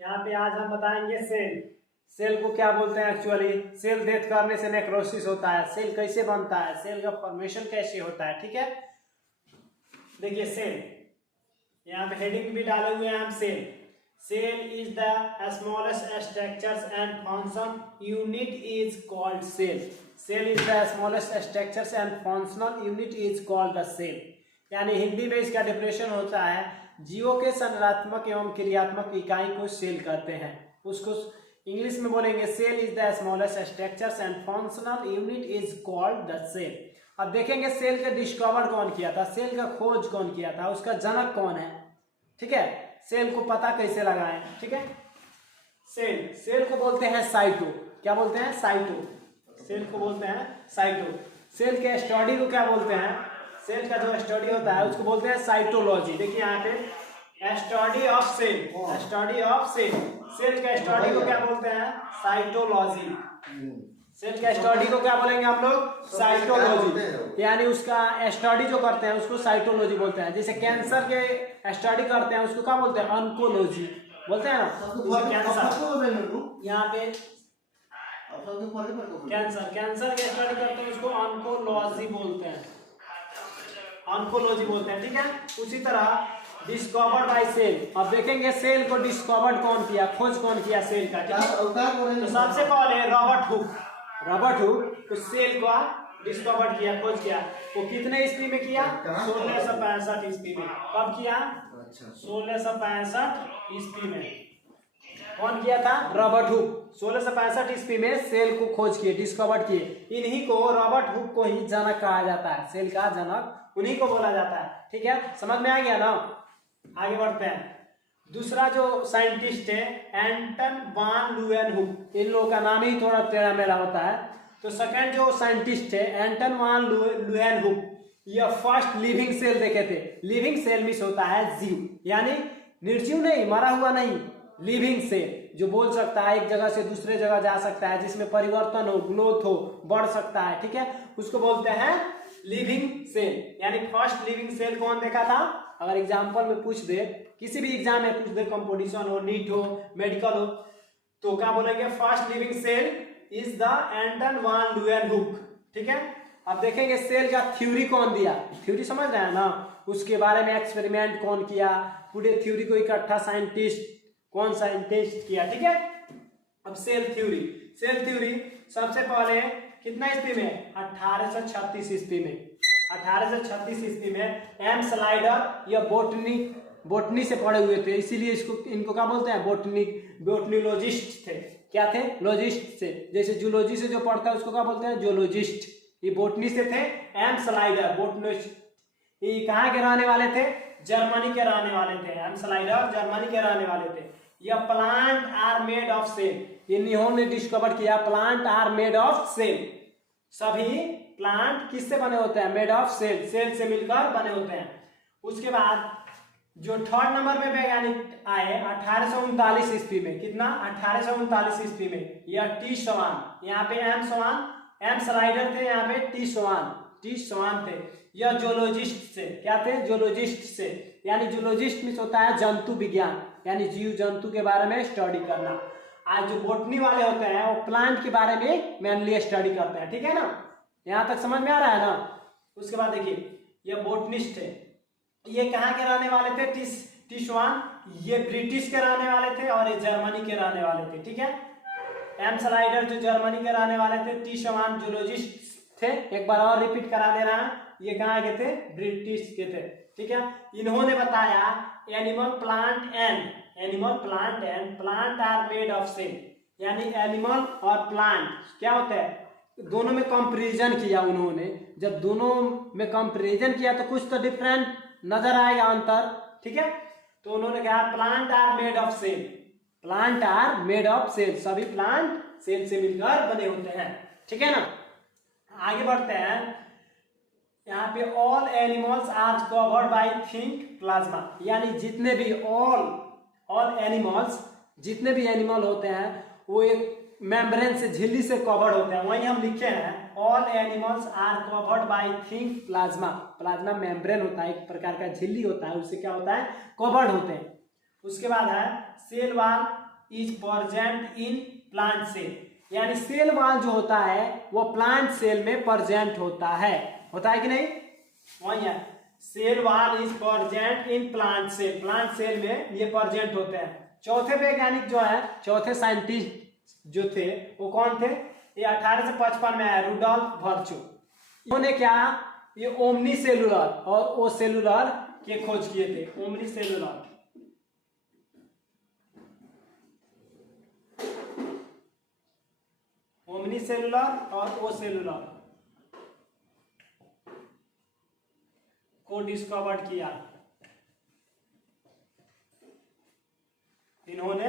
यहाँ पे आज हम बताएंगे सेल। सेल को क्या बोलते हैं एक्चुअली। सेल डेथ करने से नेक्रोसिस होता है। सेल कैसे बनता है, सेल का फॉर्मेशन कैसे होता है, ठीक है। देखिए सेल, यहाँ पे हेडिंग भी डाले हुए हैं हम। Cell is the smallest structures and function unit is called cell. Cell is the smallest structures and functional unit is called the cell. यानी हिंदी में इसका डेफिनेशन होता है जीवों के संरचनात्मक एवं क्रियात्मक इकाई को सेल कहते हैं। उसको इंग्लिश में बोलेंगे cell is the smallest structures and functional unit is called the cell. अब देखेंगे सेल का डिस्कवर कौन किया था, सेल का खोज कौन किया था, उसका जनक कौन है, ठीक है। सेल को पता कैसे लगाएं, ठीक है। सेल को बोलते हैं साइटो। क्या बोलते हैं? साइटो। सेल को बोलते हैं साइटो। सेल के स्टडी को क्या बोलते हैं? सेल का जो स्टडी होता है उसको बोलते हैं साइटोलॉजी। देखिए यहाँ पे study of cell, study of cell. Cell के स्टडी को क्या बोलते हैं? साइटोलॉजी। सेल के स्टडी को क्या बोलेंगे हम लोग? साइटोलॉजी। यानी उसका स्टडी जो करते हैं उसको साइटोलॉजी बोलते हैं। जैसे कैंसर के स्टडी करते हैं उसको क्या बोलते हैं? ऑन्कोलॉजी बोलते हैं ना। कैंसर यहाँ पे कैंसर के स्टडी करते हैं उसको ऑन्कोलॉजी बोलते हैं, ऑन्कोलॉजी बोलते हैं, ठीक है। उसी तरह डिस्कवर्ड बाय सेल। अब देखेंगे सेल को डिस्कवर्ड कौन किया, खोज कौन किया सेल का, ठीक है। तो सबसे पहले रॉबर्ट हुक तो सेल को डिस्कवर्ड किया, खोज किया। वो कितने ईस्वी में किया? 1665 ईस्वी में। कब किया? 1665 ईस्वी में। कौन किया था? Robert Hooke. 1665 ईस्वी में सेल को खोज किए, डिस्कवर्ड किए। इन्हीं को, रॉबर्ट हुक को ही जनक कहा जाता है। सेल का जनक उन्हीं को बोला जाता है, ठीक है। समझ में आ गया ना। आगे बढ़ते हैं। दूसरा जो साइंटिस्ट है एंटन वान ल्यूएनहुक। इन लोगों का नाम ही थोड़ा टेढ़ा मेढ़ा होता है। तो सेकंड जो साइंटिस्ट है एंटन वान ल्यूएनहुक, यह फर्स्ट लिविंग सेल देखे थे। लिविंग सेल मीन्स होता है जीव, यानी निर्जीव नहीं, मरा हुआ नहीं, लिविंग सेल जो बोल सकता है, एक जगह से दूसरे जगह जा सकता है, जिसमें परिवर्तन हो, ग्रोथ हो, बढ़ सकता है, ठीक है। उसको बोलते हैं लिविंग सेल। यानी फर्स्ट लिविंग सेल कौन देखा था? अगर एग्जाम्पल में पूछ दे, किसी भी एग्जाम में पूछ दे, कंपटीशन हो, नीट हो, मेडिकल हो, तो क्या बोलेंगे? First living cell is the Anton van Leeuwenhoek, ठीक है। अब देखेंगे सेल का थ्योरी कौन दिया। थ्योरी समझ रहे हैं ना। उसके बारे में एक्सपेरिमेंट कौन किया, पूरे थ्योरी को इकट्ठा कौन साइंटिस्ट किया, ठीक है। अब सेल थ्योरी सबसे पहले कितना ईस्वी में? 1836 ईस्वी में। 1836 ईस्वी में एम स्लाइडर, यह बोटनी से पढ़े हुए थे, इसीलिए इनको क्या बोलते हैं? बोटनियोलॉजिस्ट थे। क्या थे? लॉजिस्ट से। जैसे जूलॉजी से जो पढ़ता है उसको क्या बोलते हैं? जूलॉजिस्ट। ये बोटनी से थे। एम स्लाइडर बोटनिस्ट, ये कहाँ के रहने वाले थे? जर्मनी के रहने वाले थे। एम स्लाइडर जर्मनी के रहने वाले थे। यह plant are made of cell, इन्होंने डिस्कवर किया plant are made of cell. सभी प्लांट किससे बने होते हैं? मेड ऑफ सेल, सेल से मिलकर बने होते हैं। उसके बाद जो थर्ड नंबर पे वैज्ञानिक आए 1839 ईस्वी में। कितना? 1839 ईस्वी में। यह टी स्वान, यहाँ पे एम स्लाइडर थे, यहाँ पे टी स्वान थे। यह जूलॉजिस्ट से। क्या थे? जूलॉजिस्ट से। यानी जूलॉजिस्ट में होता है जंतु विज्ञान, यानी जीव जंतु के बारे में स्टडी करना। आज जो बोटनी वाले होते हैं वो प्लांट के बारे में मेनली स्टडी करते हैं, ठीक है ना। यहाँ तक समझ में आ रहा है ना। उसके बाद देखिए यह बोटनिस्ट है, ये कहाँ के रहने वाले थे? टी स्वान, ये ब्रिटिश के रहने वाले थे और ये जर्मनी के रहने वाले थे, ठीक है। एम स्लाइडर जो जर्मनी के रहने वाले थे, टी स्वान जूलॉजिस्ट थे। एक बार और रिपीट करा दे रहा है, ये कहाँ के थे? ब्रिटिश के थे, ठीक है। इन्होंने बताया animal plant and plant are made of cell. यानी एनिमल और प्लांट क्या होता है, दोनों में कंपैरिजन किया उन्होंने। जब दोनों में कंपैरिजन किया तो कुछ तो डिफरेंट नजर आएगा, अंतर, ठीक है। तो उन्होंने कहा plant are made of cell, plant are made of cell, सभी प्लांट सेल से मिलकर बने होते हैं, ठीक है ना। आगे बढ़ते हैं। यहाँ पे all animals are covered by thick plasma. यानी जितने भी ऑल एनिमल्स, जितने भी एनिमल होते हैं वो एक मेम्ब्रेन से, झिल्ली से कवर्ड होते हैं। वहीं हम लिखे हैं all animals are covered by thick plasma. Plasma membrane होता है, एक प्रकार का झिल्ली होता है, उससे क्या होता है? कवर्ड होते हैं। उसके बाद है cell wall is present in plant cell, यानी सेल वॉल जो होता है वो प्लांट सेल में प्रेजेंट होता है कि नहीं? वही है, cell wall is present in plant cell, plant cell में ये प्रेजेंट होते हैं। चौथे वैज्ञानिक जो है, चौथे साइंटिस्ट जो थे वो कौन थे? ये 1855 में आया, रुडोल्फ वर्चो। इन्होंने क्या, ये ओमनी सेलुलर और ओ सेलुलर के खोज किए थे। ओमनी सेलुलर, ओमनी सेलुलर और ओ सेलुलर को डिस्कवर किया इन्होंने।